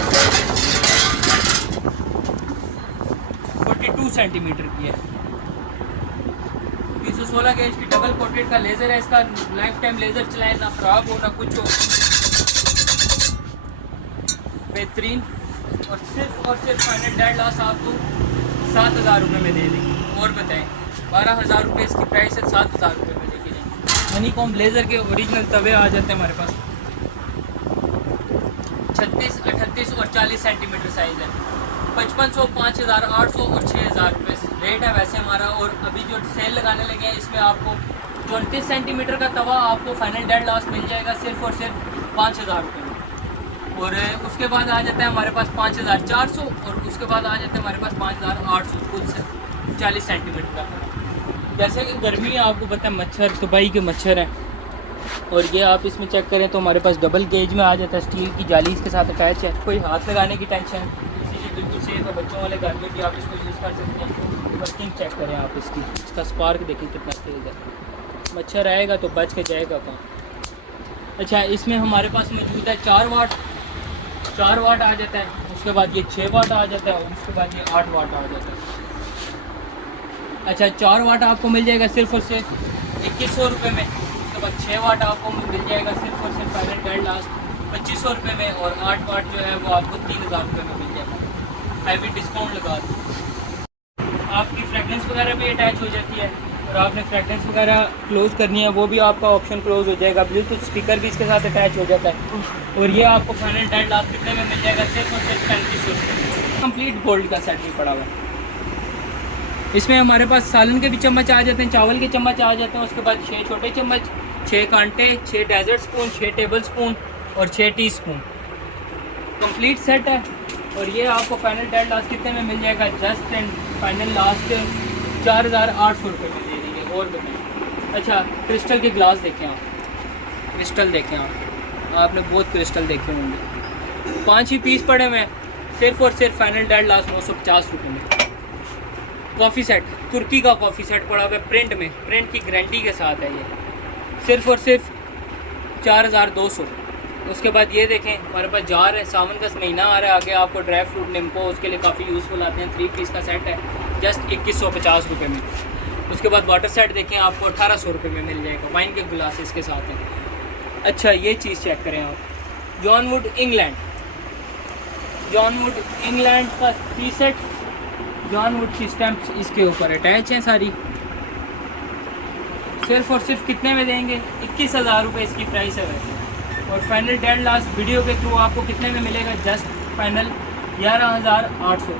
42 सेंटीमीटर की है, 316 गेज की डबल कोटेड का लेज़र है। इसका लाइफ टाइम लेज़र चलाए, ना ख़राब हो ना कुछ हो, बेहतरीन। और सिर्फ फाइनल डेढ़ लाख आपको 7000 रुपये में दे देंगे। और बताएं 12000 रुपये इसकी प्राइस है, 7000 रुपये में देके जाएंगे। हनीकॉम लेज़र के ओरिजिनल तवे आ जाते हैं हमारे पास, 36, 38 और 40 सेंटीमीटर साइज़ है। 5500, 5800 और 6000 रुपये रेट है वैसे हमारा। और अभी जो सेल लगाने लगे हैं इसमें आपको 29 सेंटीमीटर का तवा आपको फाइनल डेढ़ लाख मिल जाएगा सिर्फ और सिर्फ 5000 रुपये में। और उसके बाद आ जाता है हमारे पास 5400 और उसके बाद आ जाता है हमारे पास 5800 फुल से 40 सेंटीमीटर का। जैसे कि गर्मी है आपको पता है, मच्छर दुबई के मच्छर हैं। और ये आप इसमें चेक करें तो हमारे पास डबल गेज में आ जाता है, स्टील की जाली इसके साथ अटैच है, कोई हाथ लगाने की टेंशन इसीलिए बिल्कुल सेफ है। बच्चों वाले घर में भी आप इसको यूज़ कर सकते हैं। वर्किंग चेक करें आप इसकी, इसका स्पार्क देखें कितना तेज़ है, मच्छर आएगा तो बच के जाएगा कहाँ। अच्छा, इसमें हमारे पास मौजूद है 4 वाट आ जाता है, उसके बाद ये 6 वाट आ जाता है और उसके बाद ये 8 वाट आ जाता है। अच्छा, 4 वाट आपको मिल जाएगा सिर्फ और सिर्फ 2100 रुपये में। उसके बाद 6 वाट आपको मिल जाएगा सिर्फ और सिर्फ फाइनल डेढ़ लाख 2500 रुपये में। और 8 वाट जो है वो आपको 3000 रुपये में मिल जाएगा, हैवी डिस्काउंट लगा दो। आपकी फ्रेगरेंस वगैरह भी अटैच हो जाती है और आपने फ्रेगरेंस वगैरह क्लोज़ करनी है वो भी आपका ऑप्शन क्लोज़ हो जाएगा। ब्लूटूथ स्पीकर भी इसके साथ अटैच हो जाता है। और ये आपको फाइनल डेढ़ लाख कितने में मिल जाएगा, सिर्फ और सिर्फ 3500 रुपये। कम्प्लीट गोल्ड का सेट भी पड़ा हुआ है। इसमें हमारे पास सालन के भी चम्मच आ जाते हैं, चावल के चम्मच आ जाते हैं, उसके बाद 6 छोटे चम्मच, 6 कांटे, 6 डेजर्ट स्पून, 6 टेबल स्पून और 6 टी स्पून। कम्प्लीट सेट है। और ये आपको फाइनल डेढ़ लाख कितने में मिल जाएगा, जस्ट एंड फाइनल लास्ट 4800 रुपये में दे देंगे। और बताएं। अच्छा, क्रिस्टल के ग्लास देखें आप, क्रिस्टल देखें आप, आपने बहुत क्रिस्टल देखे होंगे। 5 ही पीस पड़े हुए हैं, सिर्फ और सिर्फ फाइनल डेढ़ लाख 950 रुपये में। कॉफ़ी सेट, तुर्की का कॉफ़ी सेट पड़ा हुआ है प्रिंट में, प्रिंट की गारंटी के साथ है ये, सिर्फ और सिर्फ 4200। उसके बाद ये देखें हमारे पास जार है, सावन का महीना आ रहा है, आगे आपको ड्राई फ्रूट निम्को उसके लिए काफ़ी यूज़फुल आते हैं। 3 पीस का सेट है, जस्ट 2150 रुपये में। उसके बाद वाटर सेट देखें आपको 1800 रुपये में मिल जाएगा, वाइन के ग्लासेस के साथ हैं। अच्छा, ये चीज़ चेक करें आप, जॉनवुड इंग्लैंड का टी सेट, जॉनवुड की स्टैम्प्स इसके ऊपर अटैच हैं सारी। सिर्फ और सिर्फ कितने में देंगे, 21,000 रुपये इसकी प्राइस है वैसे। और फाइनल डेढ़ लाख वीडियो के थ्रू आपको कितने में मिलेगा, जस्ट फाइनल 11,800।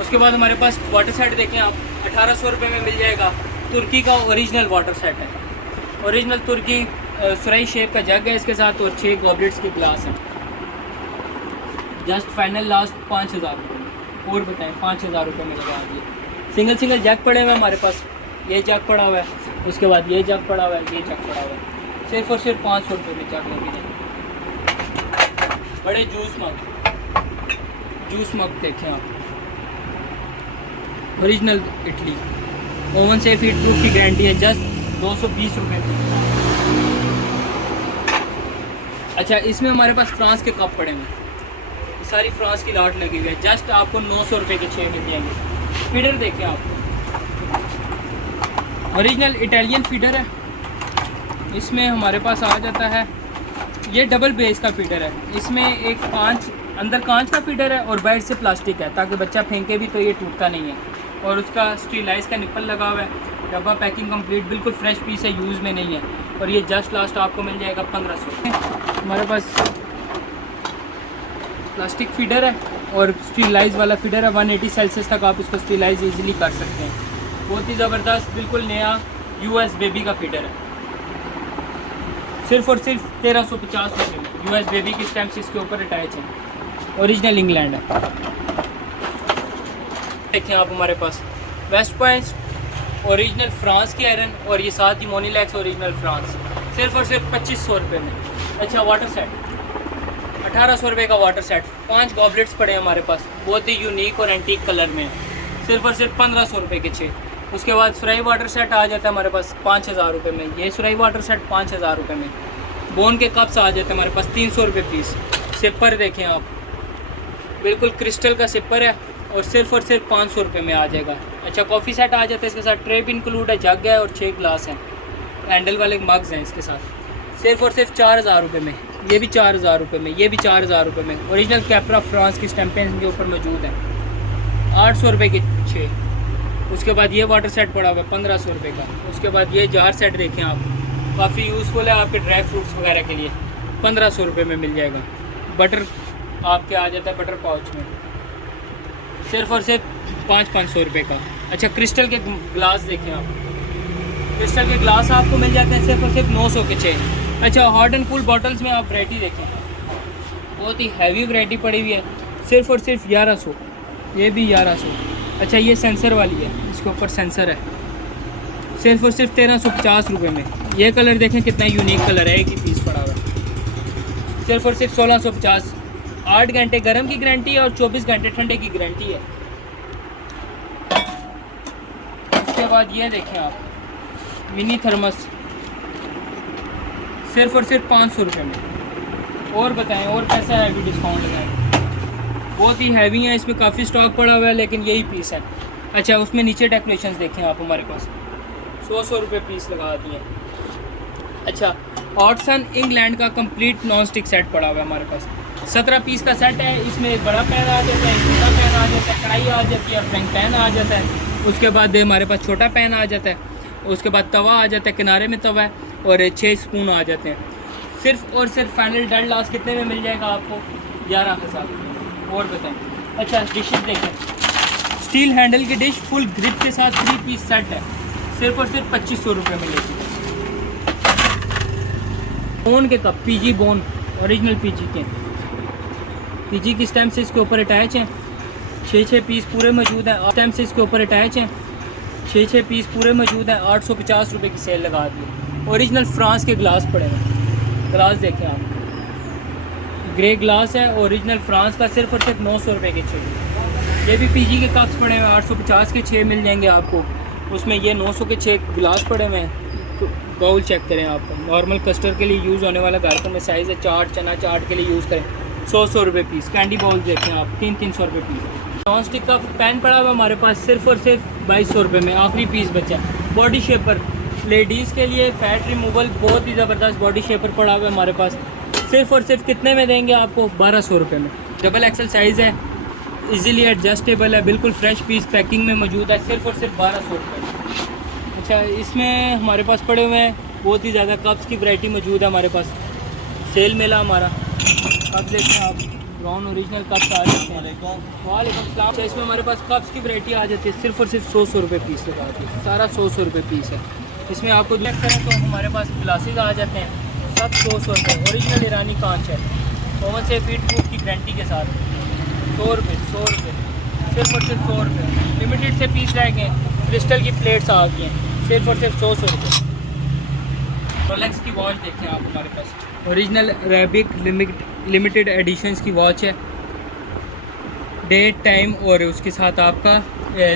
उसके बाद हमारे पास वाटर सेट देखें आप, 1800 रुपये में मिल जाएगा। तुर्की का ओरिजिनल वाटर सेट है, ओरिजिनल तुर्की सुराई शेप का जग है इसके साथ और 6 गॉबलेट्स के ग्लास हैं। जस्ट फाइनल लास्ट 5000 रुपये में। और बताएं 5000 रुपये में लगा दिए। सिंगल जग पड़े हुए हैं हमारे पास, ये जग पड़ा हुआ है, उसके बाद ये जग पड़ा हुआ है, ये जग पड़ा हुआ है, सिर्फ और सिर्फ 500 रुपये में जग लगे हैं। बड़े जूस मग देखें आप, ओरिजिनल इटली, ओवन से हीट प्रूफ की गारंटी है, जस्ट 220 रुपये में। अच्छा, इसमें हमारे पास फ्रांस के कप पड़े हुए, सारी फ्रांस की लाट लगी हुई है, जस्ट आपको 900 रुपये के 6 मिल जाएंगे। फीडर देखें आप, ओरिजिनल इटालियन फीडर है। इसमें हमारे पास आ जाता है, ये डबल बेस का फीडर है, इसमें एक अंदर कांच का फीडर है और बाहर से प्लास्टिक है, ताकि बच्चा फेंके भी तो ये टूटता नहीं है। और उसका स्टीलाइज का निप्पल लगा हुआ है, डब्बा पैकिंग कंप्लीट, बिल्कुल फ्रेश पीस है, यूज़ में नहीं है। और ये जस्ट लास्ट आपको मिल जाएगा 1500। हमारे पास प्लास्टिक फीडर है और स्टीलाइज वाला फीडर है, 180 सेल्सियस तक आप इसको स्टीलाइज ईजिली कर सकते हैं। बहुत ही ज़बरदस्त बिल्कुल नया यूएस बेबी का फीडर है, सिर्फ और सिर्फ 1350 रुपये में। यूएस बेबी की स्टैम्प्स इसके ऊपर अटैच है, ओरिजिनल इंग्लैंड है। देखें आप हमारे पास वेस्ट पॉइंट ओरिजिनल फ्रांस की आयरन, और ये साथ ही मोनीलैक्स ओरिजिनल फ्रांस, सिर्फ और सिर्फ 2500 रुपये में। अच्छा वाटर सेट 1800 रुपये का वाटर सेट, 5 गॉबलेट्स पड़े हैं हमारे पास, बहुत ही यूनिक और एंटीक कलर में, सिर्फ और सिर्फ 1500 रुपये के 6। उसके बाद सुराई वाटर सेट आ जाता है हमारे पास 5000 रुपये में। ये सुराई वाटर सेट 5000 रुपये में। बोन के कप्स आ जाते हैं हमारे पास 300 रुपये पीस। सिपर देखें आप, बिल्कुल क्रिस्टल का सिपर है और सिर्फ 500 रुपये में आ जाएगा। अच्छा कॉफ़ी सेट आ जाता है इसके साथ, ट्रे भी इंक्लूड है, जग है और 6 ग्लास हैं, हैंडल वाले मग्स हैं इसके साथ, सिर्फ और सिर्फ 4000 रुपये में। ये भी 4000 रुपये में, ये भी 4000 रुपये में। ओरिजिनल कैपरा फ्रांस की स्टैंपें इनके ऊपर मौजूद हैं, 800 रुपये के 6। उसके बाद ये वाटर सेट पड़ा हुआ है 1500 रुपये का। उसके बाद ये जार सेट देखें आप, काफ़ी यूज़फुल है आपके ड्राई फ्रूट्स वगैरह के लिए, 1500 रुपये में मिल जाएगा। बटर आपके आ जाता है बटर पाउच में, सिर्फ और सिर्फ 500 रुपये का। अच्छा क्रिस्टल के ग्लास देखें आप, क्रिस्टल के ग्लास आपको मिल जाते हैं सिर्फ और सिर्फ 900 के 6। अच्छा हॉट एंड कूल बॉटल्स में आप वैरायटी देखें, बहुत ही हैवी वैरायटी पड़ी हुई है, सिर्फ और सिर्फ 1100। ये भी 1100। अच्छा ये सेंसर वाली है, इसके ऊपर सेंसर है, सिर्फ और सिर्फ 1350 रुपये में। ये कलर देखें कितना यूनिक कलर है, एक ही पीस पड़ा हुआ है, सिर्फ और सिर्फ 1650। 8 घंटे गर्म की गारंटी है और 24 घंटे ठंडे की गारंटी है। उसके बाद ये देखें आप मिनी थर्मस, सिर्फ और सिर्फ 500 रुपये में। और बताएं और कैसा है, अभी डिस्काउंट लगाएं। बहुत ही हैवी है, इसमें काफ़ी स्टॉक पड़ा हुआ है लेकिन यही पीस है। अच्छा उसमें नीचे डेकोरेशंस देखें आप, हमारे पास 100 रुपये पीस लगा दिए। अच्छा हॉटसन इंग्लैंड का कंप्लीट नॉन स्टिक सेट पड़ा हुआ है हमारे पास, 17 पीस का सेट है। इसमें एक बड़ा पैन आ जाता है, छोटा पैन आ जाता है, कढ़ाई आ जाती है, फ्रैंक पैन आ जाता है। उसके बाद हमारे पास छोटा पैन आ जाता है, उसके बाद तवा आ जाता है, किनारे में तवा है, और 6 स्पून आ जाते हैं। सिर्फ और सिर्फ फाइनल डेड लास्ट कितने में मिल जाएगा आपको, 11000। और बताएं। अच्छा डिशेज देखें, स्टील हैंडल की डिश फुल ग्रिप के साथ 3 पीस सेट है, सिर्फ और सिर्फ 2500 रुपये में लेती है। बोन के cup, PG bone, original PG के, पीजी की स्टैम्प से इसके ऊपर अटैच हैं, 6 पीस पूरे मौजूद हैं। स्टैम्प से इसके ऊपर अटैच हैं, 6 पीस पूरे मौजूद हैं। 850 रुपये की सेल लगा दी। ओरिजिनल फ्रांस के ग्लास पड़े हैं, ग्लास देखें आप, ग्रे ग्लास है, ओरिजिनल फ्रांस का, सिर्फ और सिर्फ 900 रुपये के 6। ये भी पीजी के कप्स पड़े हुए हैं, 850 के 6 मिल जाएंगे आपको। उसमें ये 900 के 6 गिलास पड़े हुए हैं। बाउल चेक करें आप, नॉर्मल कस्टर्ड के लिए यूज़ होने वाला घर में साइज़ है, चाट चना चाट के लिए यूज़ करें, 100 रुपये पीस। कैंडी बाउल देखें आप, 300 रुपये पीस। नॉन स्टिक का पैन पड़ा हुआ हमारे पास, सिर्फ और सिर्फ 2200 रुपये में। आखिरी पीस बचा है। बॉडी शेपर लेडीज़ के लिए फैट रिमूवल, बहुत ही ज़बरदस्त बॉडी शेपर पड़ा हुआ है हमारे पास, सिर्फ और सिर्फ कितने में देंगे आपको, 1200 रुपये में। डबल एक्सल साइज़ है, इजीली एडजस्टेबल है, बिल्कुल फ्रेश पीस पैकिंग में मौजूद है, सिर्फ और सिर्फ 1200 रुपये। अच्छा इसमें हमारे पास पड़े हुए हैं बहुत ही ज़्यादा कप्स की वैरायटी मौजूद है हमारे पास, सेल मेला हमारा। कप देखें आप, ब्राउन ओरिजिनल कप्स आ जाते हैं। वालेकुम सलाम। अच्छा इसमें हमारे पास कप्स की वैरायटी आ जाती है, सिर्फ और सिर्फ 100 रुपये पीस लगा दी, सारा 100 रुपये पीस है। इसमें आपको चेक करें तो हमारे पास ग्लासेज आ जाते हैं, सब 100 रुपये। ओरिजिनल ईरानी कांच है, ओवन से फीट प्रूफ की गारंटी के साथ, 100 रुपये, 100 रुपये, सिर्फ और सिर्फ 100 रुपये। लिमिटेड से पीस रह गए, क्रिस्टल की प्लेट्स आ गई हैं, सिर्फ और सिर्फ 100 रुपये। रोलेक्स की वॉच देखें आप, हमारे पास ओरिजिनल अरेबिक लिमिटेड एडिशंस की वॉच है, डेट टाइम और उसके साथ आपका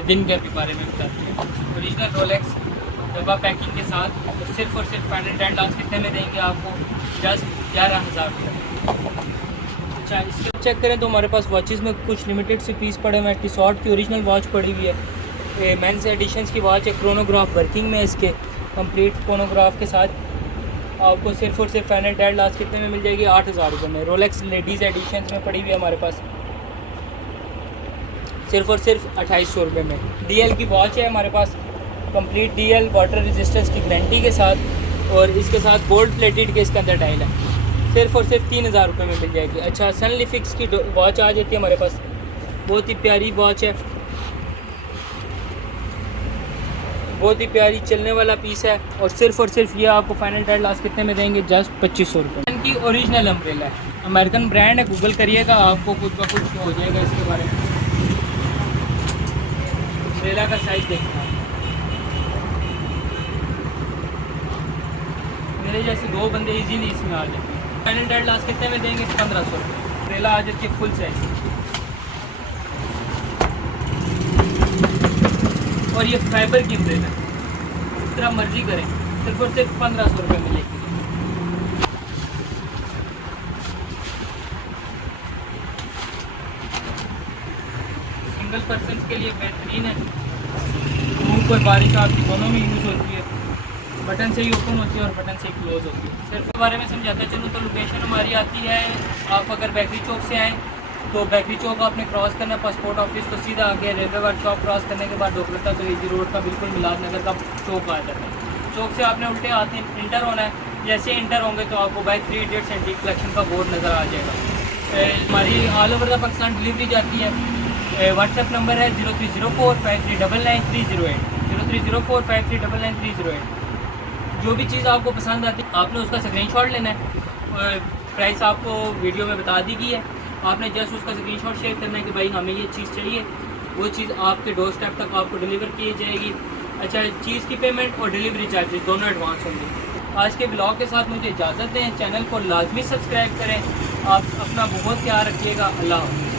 दिन के बारे में बताती है। ओरिजिनल रोलेक्स डब्बा पैकिंग के साथ, तो सिर्फ और सिर्फ फाइनल डेड लास्ट कितने में देंगे आपको, जस्ट 11000 रुपये। अच्छा इसके चेक करें तो हमारे पास वॉचेस में कुछ लिमिटेड से पीस पड़े हुए हैं। टिसॉट की ओरिजिनल वॉच पड़ी हुई है, मेंस एडिशंस की वॉच है, क्रोनोग्राफ वर्किंग में, इसके कंप्लीट क्रोनोग्राफ के साथ आपको सिर्फ और सिर्फ फाइनल डेड लास्ट कितने में मिल जाएगी, 8000 रुपये में। रोलेक्स लेडीज़ एडिशंस में पड़ी हुई है हमारे पास, सिर्फ और सिर्फ 2800 रुपये में। डीएल की वॉच है हमारे पास, कंप्लीट डीएल वाटर रेजिस्टेंस की गारंटी के साथ, और इसके साथ गोल्ड प्लेटेड के इसके अंदर टाइल है, सिर्फ और सिर्फ 3000 रुपये में मिल जाएगी। अच्छा सनलिफिक्स की वॉच आ जाती है हमारे पास, बहुत ही प्यारी वॉच है, बहुत ही प्यारी चलने वाला पीस है और सिर्फ ये आपको फाइनल ट्रेड लास्ट कितने में देंगे, जस्ट 2500 रुपये। इनकी ओरिजिनल अम्ब्रेला है, अमेरिकन ब्रांड है, गूगल करिएगा आपको कुछ ब कुछ हो जाएगा इसके बारे में। अम्ब्रेला का साइज देखना है, मेरे जैसे 2 बंदे इजीली इसमें आ जाएंगे। फाइनल ट्रेड लास्ट कितने में देंगे, 1500 रुपये। अम्ब्रेला आ जाती है फुल साइज और ये फाइबर की अम्ब्रेला है, जिस तरह मर्जी करें, सिर्फ और सिर्फ 1500 रुपये मिलेगी। सिंगल पर्सन के लिए बेहतरीन है, धूप और बारिश आपकी दोनों में यूज़ होती है, बटन से ही ओपन होती है और बटन से ही क्लोज होती है। सिर्फ के बारे में समझाता चलूँ तो लोकेशन हमारी आती है, आप अगर बेकरी चौक से आएँ तो बेकरी चौक आपने क्रॉस करना है पासपोर्ट ऑफिस, तो सीधा आगे रेलवे वर्कशॉप क्रॉस करने के बाद डोकलता तो इजी रोड का बिल्कुल मिलाद नगर का चौक आ जाता है। चौक से आपने उल्टे आते इंटर होना है, जैसे इंटर होंगे तो आपको बाय 3 इडियट्स एंटीक कलेक्शन का बोर्ड नज़र आ जाएगा। हमारी all over the Pakistan delivery जाती है। व्हाट्सएप नंबर है 030453999308, 030453999308। जो भी चीज़ आपको पसंद आती है आपने उसका स्क्रीनशॉट लेना है, प्राइस आपको वीडियो में बता दी गई है, आपने जस्ट उसका स्क्रीनशॉट शेयर करना है कि भाई हमें ये चीज़ चाहिए, वो चीज़ आपके डोर स्टेप तक आपको डिलीवर की जाएगी। अच्छा, चीज़ की पेमेंट और डिलीवरी चार्जेस दोनों एडवांस होंगे। आज के ब्लॉग के साथ मुझे इजाज़त दें, चैनल को लाजमी सब्सक्राइब करें। आप अपना बहुत ख्याल रखिएगा। अल्लाह हाफ़िज़।